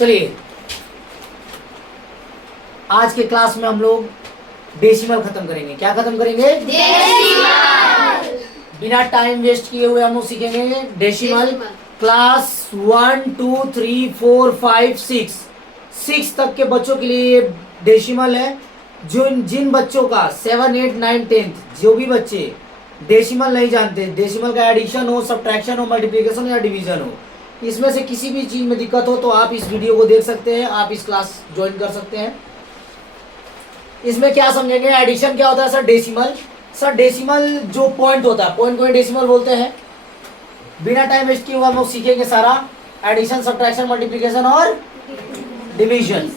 चलिए आज के क्लास में हम लोग डेसिमल खत्म करेंगे। क्या खत्म करेंगे? डेसिमल। बिना टाइम वेस्ट किए हुए हम लोग सीखेंगे डेसिमल। क्लास 1 2 3 4 5 6 तक के बच्चों के लिए डेसिमल है। जिन बच्चों का 7 8 9 10 जो भी बच्चे डेसिमल नहीं जानते, डेसिमल का एडिशन हो, सब्ट्रैक्शन हो, मल्टीप्लिकेशन या डिवीजन हो, इसमें से किसी भी चीज में दिक्कत हो तो आप इस वीडियो को देख सकते हैं, आप इस क्लास ज्वाइन कर सकते हैं। इसमें क्या समझेंगे? एडिशन क्या होता है सर? डेसिमल। सर डेसिमल जो पॉइंट होता है, पॉइंट को डेसिमल बोलते हैं। बिना टाइम वेस्ट किए हुए हम लोग सीखेंगे सारा एडिशन, सब्ट्रैक्शन, मल्टीप्लिकेशन और डिवीजन।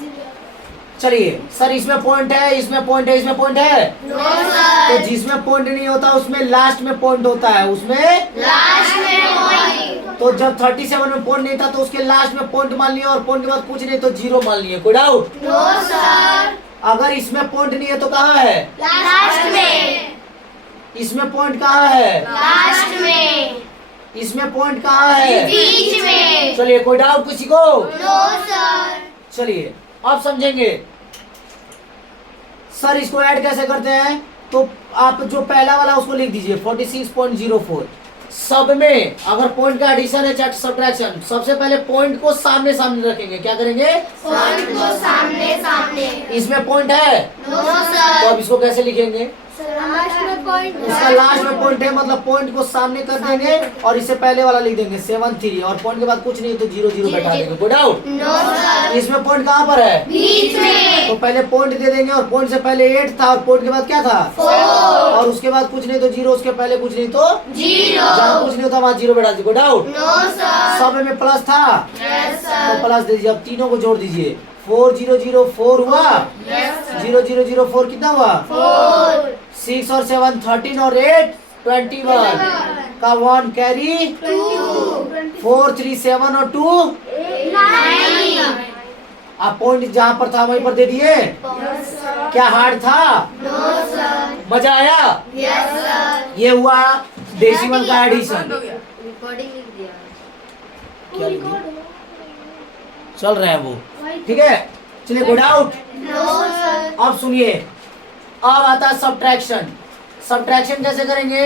चलिए सर इसमें पॉइंट है, इसमें पॉइंट है, इसमें पॉइंट है। तो जिसमें पॉइंट नहीं होता उसमें लास्ट में पॉइंट होता है, उसमें लास्ट में पॉइंट। तो जब 37 में पॉइंट नहीं था तो उसके लास्ट में पॉइंट मान लिया और पॉइंट के बाद कुछ नहीं तो जीरो मान लिया। कोई डाउट? No sir. अगर इसमें पॉइंट नहीं है तो कहाँ है? लास्ट में। इसमें पॉइंट कहाँ है? लास्ट में। इसमें पॉइंट कहाँ है? बीच में। चलिए कोई डाउट किसी को? No sir. चलिए अब समझेंगे सर इसको ऐड कैसे करते हैं। तो आप जो पहला वाला उसको लिख दीजिए 46.04। सब में अगर पॉइंट का एडिशन है, सब्ट्रैक्शन, सबसे पहले पॉइंट को सामने सामने रखेंगे। क्या करेंगे? पॉइंट को सामने सामने। इसमें पॉइंट है नो तो सर। अब इसको कैसे लिखेंगे? लास्ट में पॉइंट। इसका लास्ट में पॉइंट है मतलब पॉइंट को सामने कर देंगे और इससे पहले वाला लिख देंगे 7 3 और पॉइंट के बाद कुछ नहीं तो 0 0 बैठा देंगे। कोई डाउट? No sir. इसमें पॉइंट कहाँ पर है? बीच में। तो पहले पॉइंट दे देंगे और पॉइंट से पहले 8 था और पॉइंट के बाद क्या था? 4 और उसके बाद कुछ नहीं तो 0, उसके पहले कुछ नहीं तो 0। जहाँ कुछ नहीं होता वहाँ 0 बैठा दीजिए। कोई डाउट? No sir. सब में प्लस था यस तो सर। प्लस दे दीजिए। अब तीनों को जोड़ दीजिए 4 0 0 4 हुआ, यस सर। 0 0 0 4 कितना हुआ? 4 6 और 7 13 और 8 21 का 1 कैरी 2 4 3 7 और 2। 9। आप पॉइंट जहाँ पर था वहीं पर दे दिए। क्या हार्ड था? No sir. मजा आया? Yes sir. ये हुआ डेसिमल का एडिशन। रिकॉर्डिंग लिख दिया। क्या लिखा? चल रहे हैं वो, ठीक है। चलिए गुड आउट। No sir. अब सुनिए, अब आता है सब्ट्रैक्शन। सब्ट्रैक्शन कैसे करेंगे?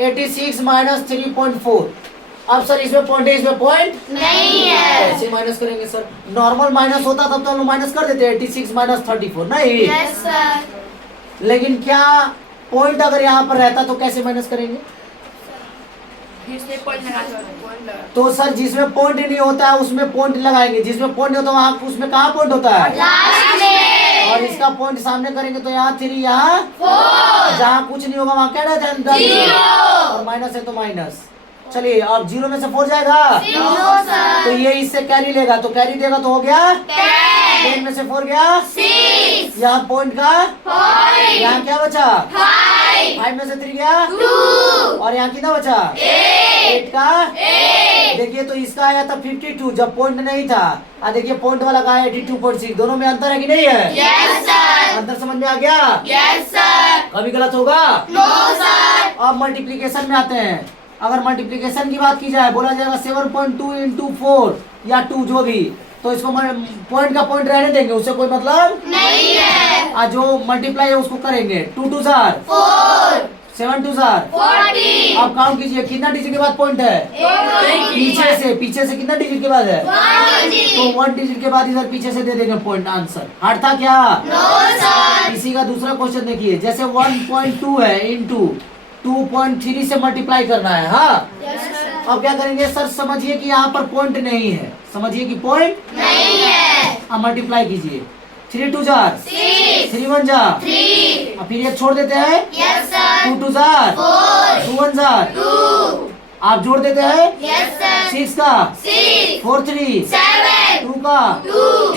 86 माइनस 3.4। अब सर इसमें पॉइंट है, इसमें पॉइंट नहीं है। कैसे माइनस करेंगे सर? नॉर्मल माइनस होता तब तो हम लोग माइनस कर देते 86 माइनस 34 नहीं। Yes sir. लेकिन क्या पॉइंट अगर यहाँ पर रहता तो कैसे माइनस करेंगे? तो सर जिसमें पॉइंट नहीं होता है उसमें पॉइंट लगाएंगे, जिसमें पॉइंट नहीं होता वहाँ उसमें कहाँ पॉइंट होता है? लास्ट में। और इसका पॉइंट सामने करेंगे तो यहाँ 3 यहाँ 4 जहाँ कुछ नहीं होगा वहाँ क्या रहता है? 0 और माइनस है तो माइनस। चलिए अब 0 में से 4 जाएगा नो सर। तो ये इससे कैरी लेगा तो कैरी देगा तो हो गया 10 में से 4 गया 6 यहाँ पॉइंट का 5 यहाँ क्या बचा? 5 में से 3 गया 2 और यहाँ कितना बचा? 8 का 8। देखिए तो इसका आया था 52 जब पॉइंट नहीं था। देखिए पॉइंट वाला का 82.6। दोनों में अंतर है कि नहीं है? Yes sir. अंतर समझ में आ गया? Yes sir. कभी गलत होगा? No sir. अब मल्टीप्लिकेशन में आते हैं। अगर मल्टीप्लिकेशन की बात की जाए, बोला जाएगा 7.2 इंटू 4 या 2 जो भी, तो इसको पॉइंट का पॉइंट रहने देंगे, उससे कोई मतलब नहीं है। जो मल्टीप्लाई है उसको करेंगे 2 2 जार 4 7 2 जार। 40। अब काउंट कीजिए कितना डिजिट के बाद पॉइंट है? पीछे से कितना डिजिट के बाद है? 1 तो 1 डिजिट के बाद इधर पीछे से दे देंगे पॉइंट। आंसर हार्ड था क्या? No sir. इसी का दूसरा क्वेश्चन देखिए, जैसे 1.2 है इंटू 2.3 से मल्टीप्लाई करना है। हाँ यस सर। अब क्या करेंगे सर? समझिए कि यहाँ पर पॉइंट नहीं है, समझिए कि पॉइंट नहीं है। अब मल्टीप्लाई कीजिए 3 2 जार 6 3 1 जार 3। अब फिर एक छोड़ देते हैं यस सर। 2 2 जार 4 2 1 जार 2। आप जोड़ देते हैं यस सर। 6 का 6 4 3 7 2 का 2।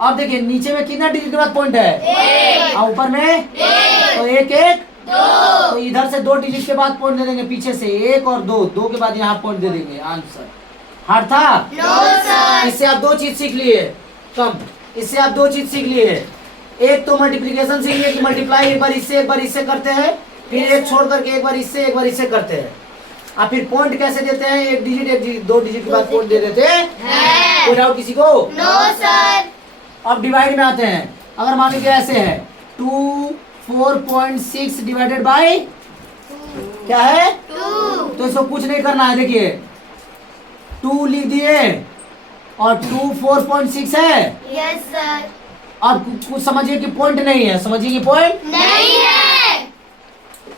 अब देखिए नीचे में कितना डिजिट के बाद पॉइंट है? 8 और ऊपर में 8 तो 1 1 2। तो इधर से 2 डिजिट के बाद पॉइंट दे देंगे, पीछे से 1 और 2 के बाद यहाँ पॉइंट दे देंगे। आंसर हार्ड था? No sir. इससे आप 2 चीज सीख लिए कम, इससे आप 2 चीज सीख लिए। एक तो मल्टीप्लिकेशन सीख लिए कि मल्टीप्लाई एक बार इससे करते हैं, फिर एक छोड़ करके एक बार इससे करते हैं। आप फिर पॉइंट कैसे देते हैं? 1 डिजिट 2 डिजिट के बाद पॉइंट दे देते हैं। कोई डाउट किसी को? No sir. अब डिवाइड में आते हैं। अगर मान लीजिए ऐसे है 2 4.6 डिवाइडेड बाय क्या है? 2। तो इसको कुछ नहीं करना है, देखिए 2 लिख दिए और 2 4.6 है। Yes sir. अब कुछ समझिए कि पॉइंट नहीं है, समझिए कि पॉइंट नहीं है।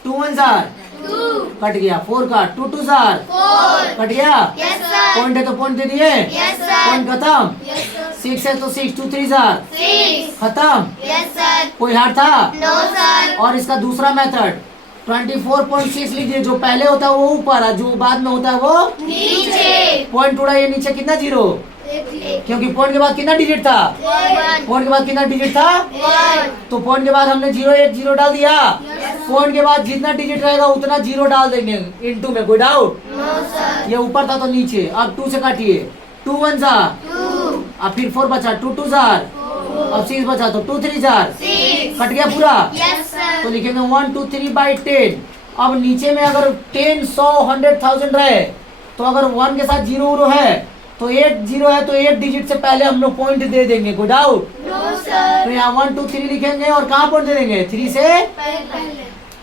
2 1 जार 2 कट गया, 4 का 2 2 जार 4। कट गया। Yes sir. पॉइंट है तो पॉइंट दे दिए, यस सर। पॉइंट खत्म। Yes sir. 6 है तो 6 2 3 जार 6। खत्म। Yes sir. कोई हार्ड था? No sir. और इसका दूसरा मेथड 24.6 लीजिए, जो पहले होता है वो ऊपर और जो बाद में होता है वो नीचे। पॉइंट उड़ाइए नीचे, कितना जीरो? क्योंकि पॉइंट के बाद कितना डिजिट था? 1। पॉइंट के बाद कितना डिजिट था? 1। तो पॉइंट के बाद हमने 0 1 0 डाल दिया। पॉइंट के बाद जितना डिजिट रहेगा उतना 0 डाल देंगे इनटू में, कोई डाउट? No sir. ये ऊपर था तो नीचे। अब 2 से काटिए, 2 1 जार 2। अब फिर 4 बचा, 2 2 जार अब 6 बचा तो 2 3 जार 6। कट गया पूरा। Yes sir. तो लिखेंगे 1 2 3 बाई 10। अब नीचे में अगर 10 100 100,000 रहे तो अगर 1 के साथ 0 0 है तो 8 0 है तो 8 डिजिट से पहले हम लोग पॉइंट दे देंगे, कोई डाउट? No sir. तो यहाँ 1 2 3 लिखेंगे और कहाँ पॉइंट दे देंगे? 3 से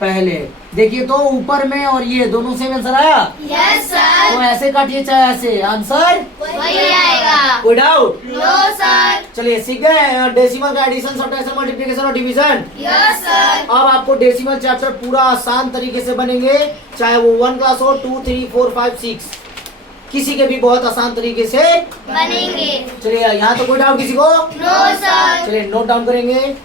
पहले। देखिए तो ऊपर में और ये दोनों सेम आंसर आया। यस तो सर। ऐसे काटिए चाहे ऐसे, आंसर वही आएगा। कोई डाउट? No sir. चलिए सीख गए डेसिमल का एडिशन, सब्ट्रैक्शन, मल्टीप्लिकेशन और डिवीजन। Yes sir. अब आपको डेसिमल चैप्टर पूरा आसान तरीके से बनेंगे, चाहे वो 1 क्लास हो 2 3 4 5 6 किसी के भी बहुत आसान तरीके से। बनेंगे। चलिए यहाँ तो कोई डाउट किसी को? No sir. चलिए नोट डाउन करेंगे।